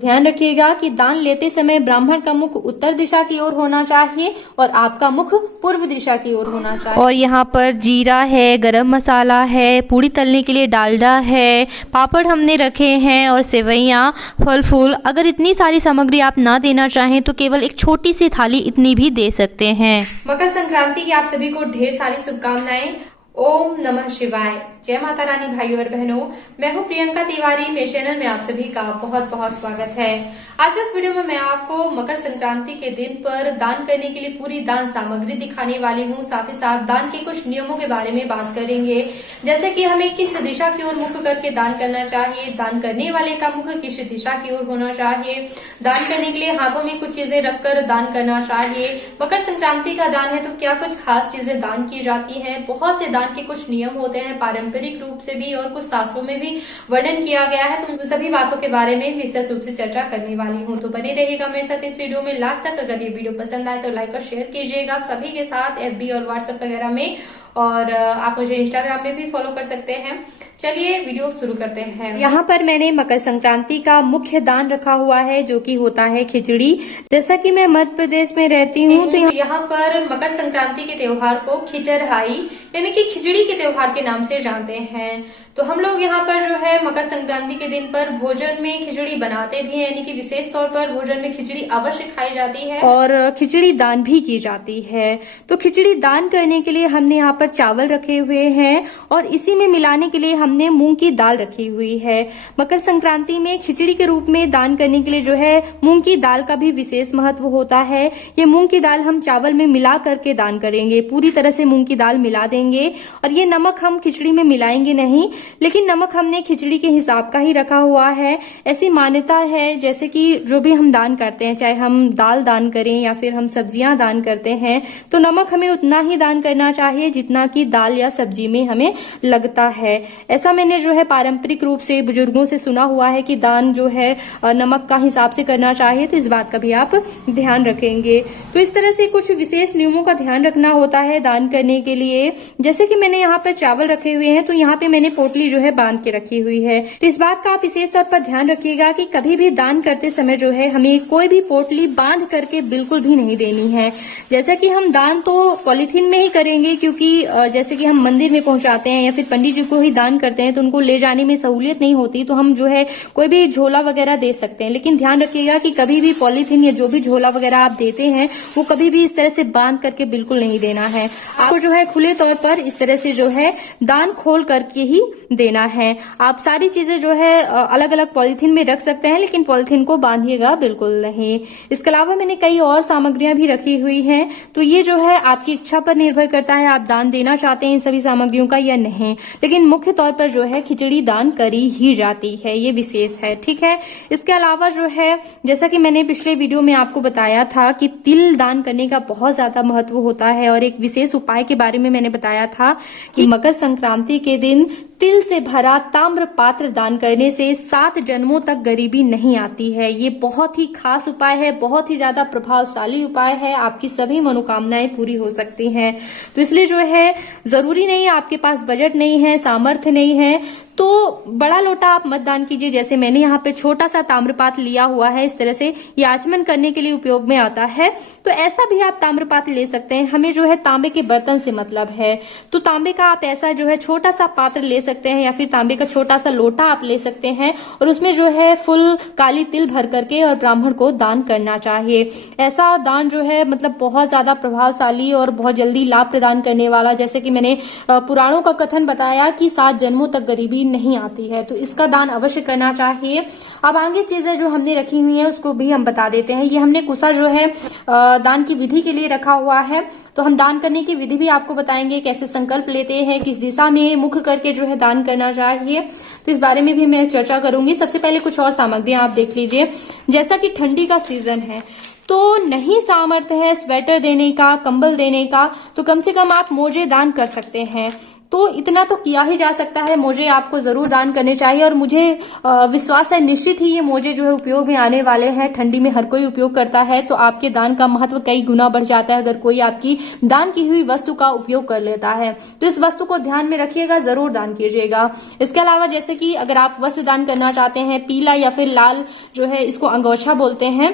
ध्यान रखिएगा कि दान लेते समय ब्राह्मण का मुख उत्तर दिशा की ओर होना चाहिए और आपका मुख पूर्व दिशा की ओर होना चाहिए। और यहाँ पर जीरा है, गरम मसाला है, पूड़ी तलने के लिए डालडा है, पापड़ हमने रखे हैं और सेवइयाँ, फल फूल। अगर इतनी सारी सामग्री आप ना देना चाहें तो केवल एक छोटी सी थाली इतनी भी दे सकते हैं। मकर संक्रांति की आप सभी को ढेर सारी शुभकामनाएं। ओम नमः शिवाय। जय माता रानी भाइयों और बहनों, मैं हूं प्रियंका तिवारी। मेरे चैनल में आप सभी का बहुत बहुत स्वागत है। आज के इस वीडियो में मैं आपको मकर संक्रांति के दिन पर दान करने के लिए पूरी दान सामग्री दिखाने वाली हूं। साथ ही साथ दान के कुछ नियमों के बारे में बात करेंगे, जैसे कि हमें किस दिशा की ओर मुख करके दान करना चाहिए, दान करने वाले का मुख किस दिशा की ओर होना चाहिए, दान करने के लिए हाथों में कुछ चीजें रखकर दान करना चाहिए, मकर संक्रांति का दान है तो क्या कुछ खास चीजें दान की जाती हैं, बहुत से दान के कुछ नियम होते हैं पारंपरिक रूप से भी और कुछ शास्त्रों में भी वर्णन किया गया है। तो उन सभी बातों के बारे में विस्तृत रूप से चर्चा करने वाली हूँ, तो बने रहिएगा मेरे साथ इस वीडियो में लास्ट तक। अगर ये वीडियो पसंद आए तो लाइक और शेयर कीजिएगा सभी के साथ, FB और WhatsApp वगैरह में, और आप मुझे इंस्टाग्राम में भी फॉलो कर सकते हैं। चलिए वीडियो शुरू करते हैं। यहाँ पर मैंने मकर संक्रांति का मुख्य दान रखा हुआ है जो कि होता है खिचड़ी। जैसा कि मैं मध्य प्रदेश में रहती हूँ तो यहाँ पर मकर संक्रांति के त्योहार को खिचरहाई यानी कि खिचड़ी के त्योहार के नाम से जानते हैं। तो हम लोग यहाँ पर जो है मकर संक्रांति के दिन पर भोजन में खिचड़ी बनाते भी हैं, यानी कि विशेष तौर पर भोजन में खिचड़ी अवश्य खाई जाती है और खिचड़ी दान भी की जाती है। तो खिचड़ी दान करने के लिए हमने यहाँ पर चावल रखे हुए हैं और इसी में मिलाने के लिए हमने मूंग की दाल रखी हुई है। मकर संक्रांति में खिचड़ी के रूप में दान करने के लिए जो है मूंग की दाल का भी विशेष महत्व होता है। ये मूंग की दाल हम चावल में मिला करके दान करेंगे, पूरी तरह से मूंग की दाल मिला देंगे। और ये नमक हम खिचड़ी में मिलाएंगे नहीं, लेकिन नमक हमने खिचड़ी के हिसाब का ही रखा हुआ है। ऐसी मान्यता है जैसे कि जो भी हम दान करते हैं, चाहे हम दाल दान करें या फिर हम सब्जियां दान करते हैं, तो नमक हमें उतना ही दान करना चाहिए जितना कि दाल या सब्जी में हमें लगता है। ऐसा मैंने जो है पारंपरिक रूप से बुजुर्गों से सुना हुआ है कि दान जो है नमक का हिसाब से करना चाहिए, तो इस बात का भी आप ध्यान रखेंगे। तो इस तरह से कुछ विशेष नियमों का ध्यान रखना होता है दान करने के लिए। जैसे कि मैंने यहाँ पर चावल रखे हुए हैं तो यहाँ पे मैंने पोटली जो है बांध के रखी हुई है। तो इस बात का आप विशेष तौर पर ध्यान रखिएगा कि कभी भी दान करते समय जो है हमें कोई भी पोटली बांध करके बिल्कुल भी नहीं देनी है। जैसा कि हम दान तो पॉलीथीन में ही करेंगे, क्योंकि जैसे कि हम मंदिर में पहुंचाते हैं या फिर पंडित जी को ही दान करते हैं तो उनको ले जाने में सहूलियत नहीं होती, तो हम जो है कोई भी झोला वगैरह दे सकते हैं। लेकिन ध्यान रखिएगा कि कभी भी पॉलीथीन या जो भी झोला वगैरह आप देते हैं वो कभी भी इस तरह से बांध करके बिल्कुल नहीं देना है। आपको जो है खुले तौर पर इस तरह से जो है दान खोल करके ही देना है। आप सारी चीजें जो है अलग अलग पॉलीथीन में रख सकते हैं, लेकिन पॉलीथीन को बांधिएगा बिल्कुल नहीं। इसके अलावा मैंने कई और सामग्रियां भी रखी हुई हैं, तो ये जो है आपकी इच्छा पर निर्भर करता है आप दान देना चाहते हैं इन सभी सामग्रियों का या नहीं। लेकिन मुख्य तौर पर जो है खिचड़ी दान करी ही जाती है, ये विशेष है, ठीक है। इसके अलावा जो है जैसा कि मैंने पिछले वीडियो में आपको बताया था कि तिल दान करने का बहुत ज्यादा महत्व होता है, और एक विशेष उपाय के बारे में मैंने बताया था कि मकर संक्रांति के दिन तिल से भरा ताम्र पात्र दान करने से 7 जन्मों तक गरीबी नहीं आती है। ये बहुत ही खास उपाय है, बहुत ही ज्यादा प्रभावशाली उपाय है, आपकी सभी मनोकामनाएं पूरी हो सकती हैं। तो इसलिए जो है जरूरी नहीं आपके पास बजट नहीं है, सामर्थ्य नहीं है तो बड़ा लोटा आप मत दान कीजिए। जैसे मैंने यहाँ पे छोटा सा ताम्रपात्र लिया हुआ है, इस तरह से ये आचमन करने के लिए उपयोग में आता है, तो ऐसा भी आप ताम्रपात्र ले सकते हैं। हमें जो है तांबे के बर्तन से मतलब है, तो तांबे का आप ऐसा जो है छोटा सा पात्र ले सकते हैं या फिर तांबे का छोटा सा लोटा आप ले सकते हैं, और उसमें जो है फुल काली तिल भर करके और ब्राह्मण को दान करना चाहिए। ऐसा दान जो है मतलब बहुत ज्यादा प्रभावशाली और बहुत जल्दी लाभ प्रदान करने वाला। जैसे कि मैंने पुराणों का कथन बताया कि 7 जन्मों तक गरीबी नहीं आती है, तो इसका दान अवश्य करना चाहिए। अब आगे चीजें जो हमने रखी हुई हैं उसको भी हम बता देते हैं। ये हमने कुसा जो है दान की विधि के लिए रखा हुआ है, तो हम दान करने की विधि भी आपको बताएंगे, कैसे संकल्प लेते हैं, किस दिशा में मुख करके जो है दान करना चाहिए, तो इस बारे में भी मैं चर्चा करूंगी। सबसे पहले कुछ और सामग्रियां आप देख लीजिए। जैसा कि ठंडी का सीजन है तो नहीं सामर्थ्य है स्वेटर देने का, कंबल देने का, तो कम से कम आप मोजे दान कर सकते हैं। तो इतना तो किया ही जा सकता है। मोजे आपको जरूर दान करने चाहिए और मुझे विश्वास है निश्चित ही ये मोजे जो है उपयोग में आने वाले हैं। ठंडी में हर कोई उपयोग करता है, तो आपके दान का महत्व कई गुना बढ़ जाता है अगर कोई आपकी दान की हुई वस्तु का उपयोग कर लेता है। तो इस वस्तु को ध्यान में रखिएगा, जरूर दान कीजिएगा। इसके अलावा जैसे कि अगर आप वस्त्र दान करना चाहते हैं, पीला या फिर लाल जो है इसको अंगोछा बोलते हैं,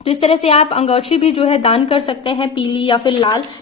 तो इस तरह से आप अंगोछी भी जो है दान कर सकते हैं, पीली या फिर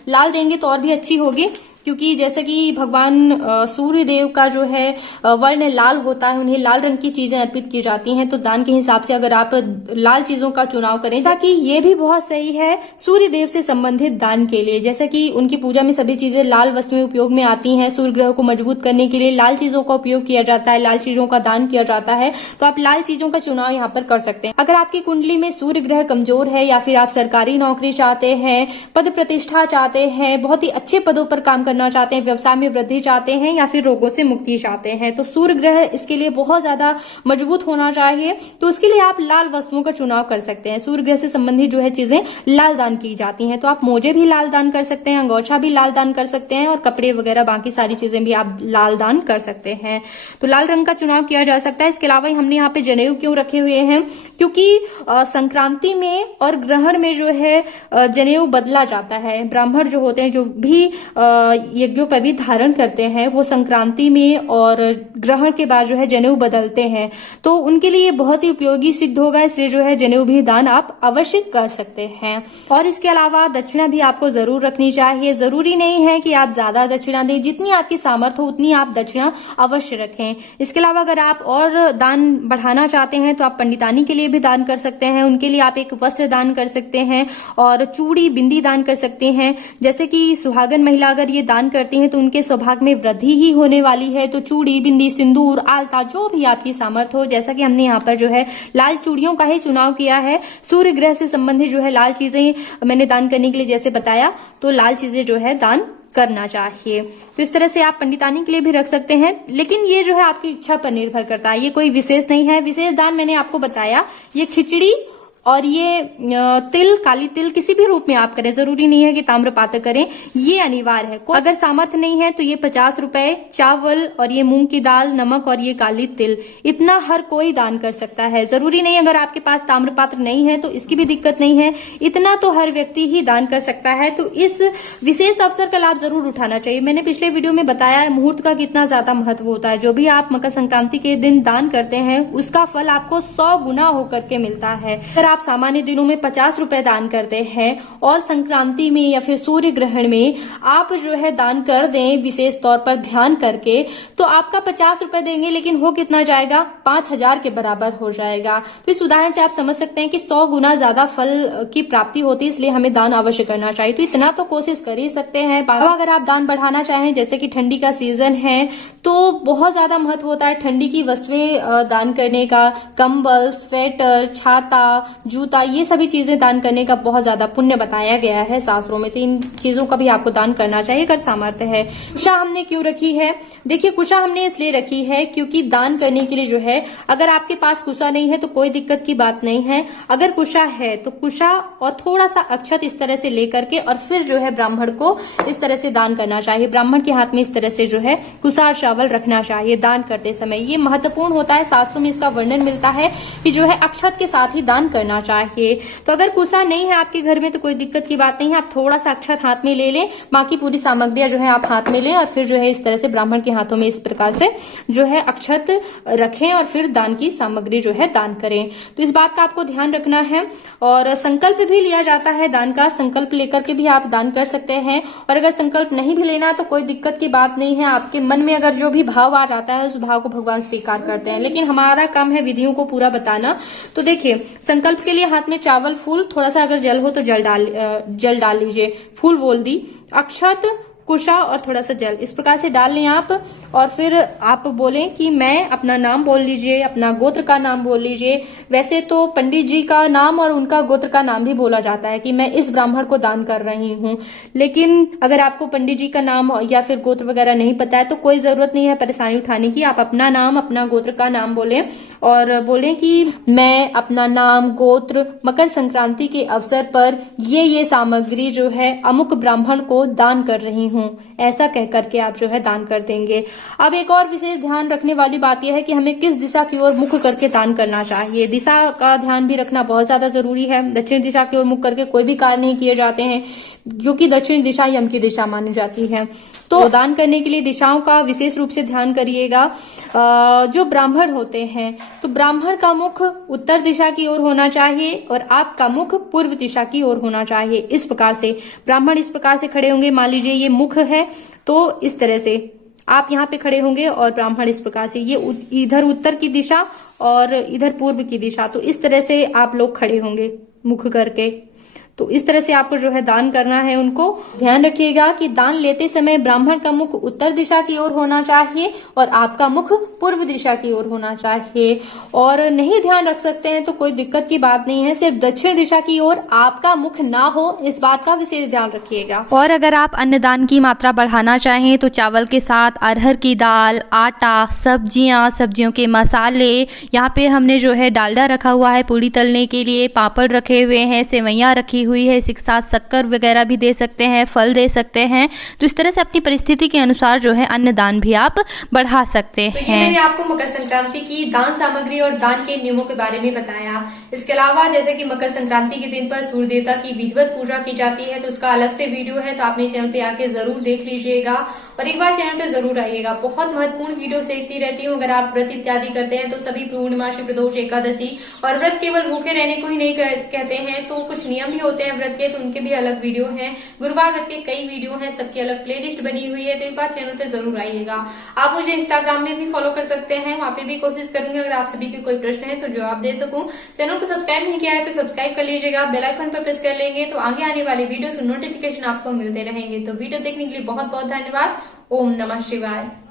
लाल देंगे तो और भी अच्छी होगी, क्योंकि जैसे कि भगवान सूर्य देव का जो है वर्ण लाल होता है, उन्हें लाल रंग की चीजें अर्पित की जाती हैं। तो दान के हिसाब से अगर आप लाल चीजों का चुनाव करें, ताकि ये भी बहुत सही है सूर्य देव से संबंधित दान के लिए। जैसे कि उनकी पूजा में सभी चीजें लाल वस्तुएं उपयोग में आती हैं। सूर्य ग्रह को मजबूत करने के लिए लाल चीजों का उपयोग किया जाता है, लाल चीजों का दान किया जाता है। तो आप लाल चीजों का चुनाव यहाँ पर कर सकते हैं। अगर आपकी कुंडली में सूर्य ग्रह कमजोर है या फिर आप सरकारी नौकरी चाहते हैं, पद प्रतिष्ठा चाहते हैं, बहुत ही अच्छे पदों पर काम करना चाहते हैं, व्यवसाय में वृद्धि चाहते हैं या फिर रोगों से मुक्ति चाहते हैं, तो सूर्य ग्रह इसके लिए बहुत ज्यादा मजबूत होना चाहिए। तो उसके लिए आप लाल वस्तुओं का चुनाव कर सकते हैं। सूर्य ग्रह से संबंधित जो है चीजें लाल दान की जाती हैं, तो आप मोजे भी लाल दान कर सकते हैं, अंगोछा भी लाल दान कर सकते हैं और कपड़े वगैरह बाकी सारी चीजें भी आप लाल दान कर सकते हैं। तो लाल रंग का चुनाव किया जा सकता है। इसके अलावा हमने यहाँ पे जनेऊ क्यों रखे हुए हैं, क्योंकि संक्रांति में और ग्रहण में जो है जनेऊ बदला जाता है। ब्राह्मण जो होते हैं, जो भी यज्ञों पर भी धारण करते हैं, वो संक्रांति में और ग्रहण के बाद जो है जनेऊ बदलते हैं, तो उनके लिए बहुत ही उपयोगी सिद्ध होगा। इसलिए जो है जनेऊ भी दान आप अवश्य कर सकते हैं। और इसके अलावा दक्षिणा भी आपको जरूर रखनी चाहिए। जरूरी नहीं है कि आप ज्यादा दक्षिणा दें, जितनी आपकी सामर्थ्य हो उतनी आप दक्षिणा अवश्य रखें। इसके अलावा अगर आप और दान बढ़ाना चाहते हैं तो आप पंडितानी के लिए भी दान कर सकते हैं। उनके लिए आप एक वस्त्र दान कर सकते हैं और चूड़ी बिंदी दान कर सकते हैं। जैसे कि सुहागन महिला अगर ये दान करती हैं तो उनके सौभाग्य में वृद्धि ही होने वाली है। तो चूड़ी बिंदी सिंदूर आलता जो भी आपकी सामर्थ्य हो, जैसा कि हमने यहाँ पर जो है लाल चूड़ियों का ही चुनाव किया है। सूर्य ग्रह से संबंधित जो है लाल चीजें मैंने दान करने के लिए जैसे बताया, तो लाल चीजें जो है दान करना चाहिए। तो इस तरह से आप पंडितानी के लिए भी रख सकते हैं, लेकिन ये जो है आपकी इच्छा पर निर्भर करता है। ये कोई विशेष नहीं है। विशेष दान मैंने आपको बताया, ये खिचड़ी और ये तिल, काली तिल किसी भी रूप में आप करें, जरूरी नहीं है कि ताम्रपात्र करें, ये अनिवार्य है। अगर सामर्थ्य नहीं है तो ये 50 रुपए चावल और ये मूंग की दाल, नमक और ये काली तिल, इतना हर कोई दान कर सकता है। जरूरी नहीं अगर आपके पास ताम्रपात्र नहीं है तो इसकी भी दिक्कत नहीं है, इतना तो हर व्यक्ति ही दान कर सकता है। तो इस विशेष अवसर का लाभ जरूर उठाना चाहिए। मैंने पिछले वीडियो में बताया है मुहूर्त का कितना ज्यादा महत्व होता है। जो भी आप मकर संक्रांति के दिन दान करते हैं उसका फल आपको 100 गुना होकर के मिलता है। अगर आप सामान्य दिनों में 50 रुपए दान करते हैं और संक्रांति में या फिर सूर्य ग्रहण में आप जो है दान कर दें विशेष तौर पर ध्यान करके, तो आपका 50 रुपए देंगे लेकिन हो कितना जाएगा, 5000 के बराबर हो जाएगा। तो इस उदाहरण से आप समझ सकते हैं कि 100 गुना ज्यादा फल की प्राप्ति होती है, इसलिए हमें दान अवश्य करना चाहिए। तो इतना तो कोशिश कर ही सकते हैं। अगर आप दान बढ़ाना चाहें, जैसे कि ठंडी का सीजन है तो बहुत ज्यादा महत्व होता है ठंडी की वस्तुएं दान करने का। कंबल, स्वेटर, छाता, जूता, ये सभी चीजें दान करने का बहुत ज्यादा पुण्य बताया गया है शास्त्रों में। तो इन चीजों का भी आपको दान करना चाहिए अगर सामर्थ्य है। कुशा हमने क्यों रखी है, देखिए कुशा हमने इसलिए रखी है क्योंकि दान करने के लिए जो है, अगर आपके पास कुशा नहीं है तो कोई दिक्कत की बात नहीं है। अगर कुशा है तो कुशा और थोड़ा सा अक्षत इस तरह से लेकर के और फिर जो है ब्राह्मण को इस तरह से दान करना चाहिए। ब्राह्मण के हाथ में इस तरह से जो है कुशा और चावल रखना चाहिए दान करते समय। ये महत्वपूर्ण होता है, शास्त्रों में इसका वर्णन मिलता है कि जो है अक्षत के साथ ही दान करना चाहिए। तो अगर कुशा नहीं है आपके घर में तो कोई दिक्कत की बात नहीं है, आप थोड़ा सा अक्षत हाथ में ले लें, बाकी पूरी सामग्रियां जो है आप हाथ में लें और फिर जो है इस तरह से ब्राह्मण के हाथों में इस प्रकार से जो है अक्षत रखें और फिर दान की सामग्री जो है दान करें। तो इस बात का आपको ध्यान रखना है। और संकल्प भी लिया जाता है दान का, संकल्प लेकर के भी आप दान कर सकते हैं। और अगर संकल्प नहीं भी लेना तो कोई दिक्कत की बात नहीं है। आपके मन में अगर जो भी भाव आ जाता है उस भाव को भगवान स्वीकार करते हैं, लेकिन हमारा काम है विधियों को पूरा बताना। तो देखिए संकल्प के लिए हाथ में चावल, फूल, थोड़ा सा अगर जल हो तो जल डाल लीजिए। फूल बोल दी, अक्षत, कुशा और थोड़ा सा जल, इस प्रकार से डाल लें आप। और फिर आप बोलें कि मैं, अपना नाम बोल लीजिए, अपना गोत्र का नाम बोल लीजिए। वैसे तो पंडित जी का नाम और उनका गोत्र का नाम भी बोला जाता है कि मैं इस ब्राह्मण को दान कर रही हूँ, लेकिन अगर आपको पंडित जी का नाम या फिर गोत्र वगैरह नहीं पता है तो कोई जरूरत नहीं है परेशानी उठाने की। आप अपना नाम, अपना गोत्र का नाम बोलें और बोलें कि मैं अपना नाम, गोत्र, मकर संक्रांति के अवसर पर ये सामग्री जो है अमुक ब्राह्मण को दान कर रही हूँ। ऐसा कह करके आप जो है दान कर देंगे। अब एक और विशेष ध्यान रखने वाली बात यह है कि हमें किस दिशा की ओर मुख करके दान करना चाहिए। दिशा का ध्यान भी रखना बहुत ज्यादा जरूरी है। दक्षिण दिशा की ओर मुख करके कोई भी कार्य नहीं किए जाते हैं, क्योंकि दक्षिण दिशा यम की दिशा मानी जाती है। तो दान करने के लिए दिशाओं का विशेष रूप से ध्यान करिएगा। जो ब्राह्मण होते हैं तो ब्राह्मण का मुख उत्तर दिशा की ओर होना चाहिए और आपका मुख पूर्व दिशा की ओर होना चाहिए। इस प्रकार से ब्राह्मण इस प्रकार से खड़े होंगे। मान लीजिए ये मुख है, तो इस तरह से आप यहाँ पे खड़े होंगे और ब्राह्मण इस प्रकार से, ये इधर उत्तर की दिशा और इधर पूर्व की दिशा, तो इस तरह से आप लोग खड़े होंगे मुख करके। तो इस तरह से आपको जो है दान करना है उनको। ध्यान रखिएगा कि दान लेते समय ब्राह्मण का मुख उत्तर दिशा की ओर होना चाहिए और आपका मुख पूर्व दिशा की ओर होना चाहिए। और नहीं ध्यान रख सकते हैं तो कोई दिक्कत की बात नहीं है, सिर्फ दक्षिण दिशा की ओर आपका मुख ना हो, इस बात का विशेष ध्यान रखिएगा। और अगर आप अन्नदान की मात्रा बढ़ाना चाहें तो चावल के साथ अरहर की दाल, आटा, सब्जियां, सब्जियों के मसाले, यहाँ पे हमने जो है डालडा रखा हुआ है पूड़ी तलने के लिए, पापड़ रखे हुए हैं, सेवैयां रखी हुई है, इसके साथ शक्कर वगैरह भी दे सकते हैं, फल दे सकते हैं। तो इस तरह से अपनी परिस्थिति के अनुसार जो है अन्नदान भी आप बढ़ा सकते तो ये हैं। मैंने आपको मकर संक्रांति की दान सामग्री और दान के नियमों के बारे में बताया। इसके अलावा जैसे कि मकर संक्रांति के दिन पर सूर्य देवता की विधिवत पूजा की जाती है, तो उसका अलग से वीडियो है, तो आप मेरे चैनल पे आके जरूर देख लीजिएगा और एक बार चैनल पे जरूर आइएगा। बहुत महत्वपूर्ण वीडियोस देखती रहती हूँ। अगर आप व्रत इत्यादि करते हैं तो सभी पूर्णिमा, प्रदोष, एकादशी और व्रत केवल भूखे रहने को ही नहीं कहते हैं, तो कुछ नियम भी होते हैं व्रत के, तो उनके भी अलग वीडियो हैं। गुरुवार व्रत के कई वीडियो हैं, सबकी अलग प्लेलिस्ट बनी हुई है, तो एक बार चैनल पे जरूर आइएगा। आप मुझे इंस्टाग्राम में भी फॉलो कर सकते हैं, वहां पे भी कोशिश करूंगी अगर आप सभी के कोई प्रश्न है तो जवाब दे सकूं। चैनल को सब्सक्राइब नहीं किया है तो सब्सक्राइब कर लीजिएगा, बेल आइकन पर प्रेस कर लेंगे तो आगे आने वाली वीडियो के नोटिफिकेशन आपको मिलते रहेंगे। तो वीडियो देखने के लिए बहुत बहुत धन्यवाद। ओम नमः शिवाय।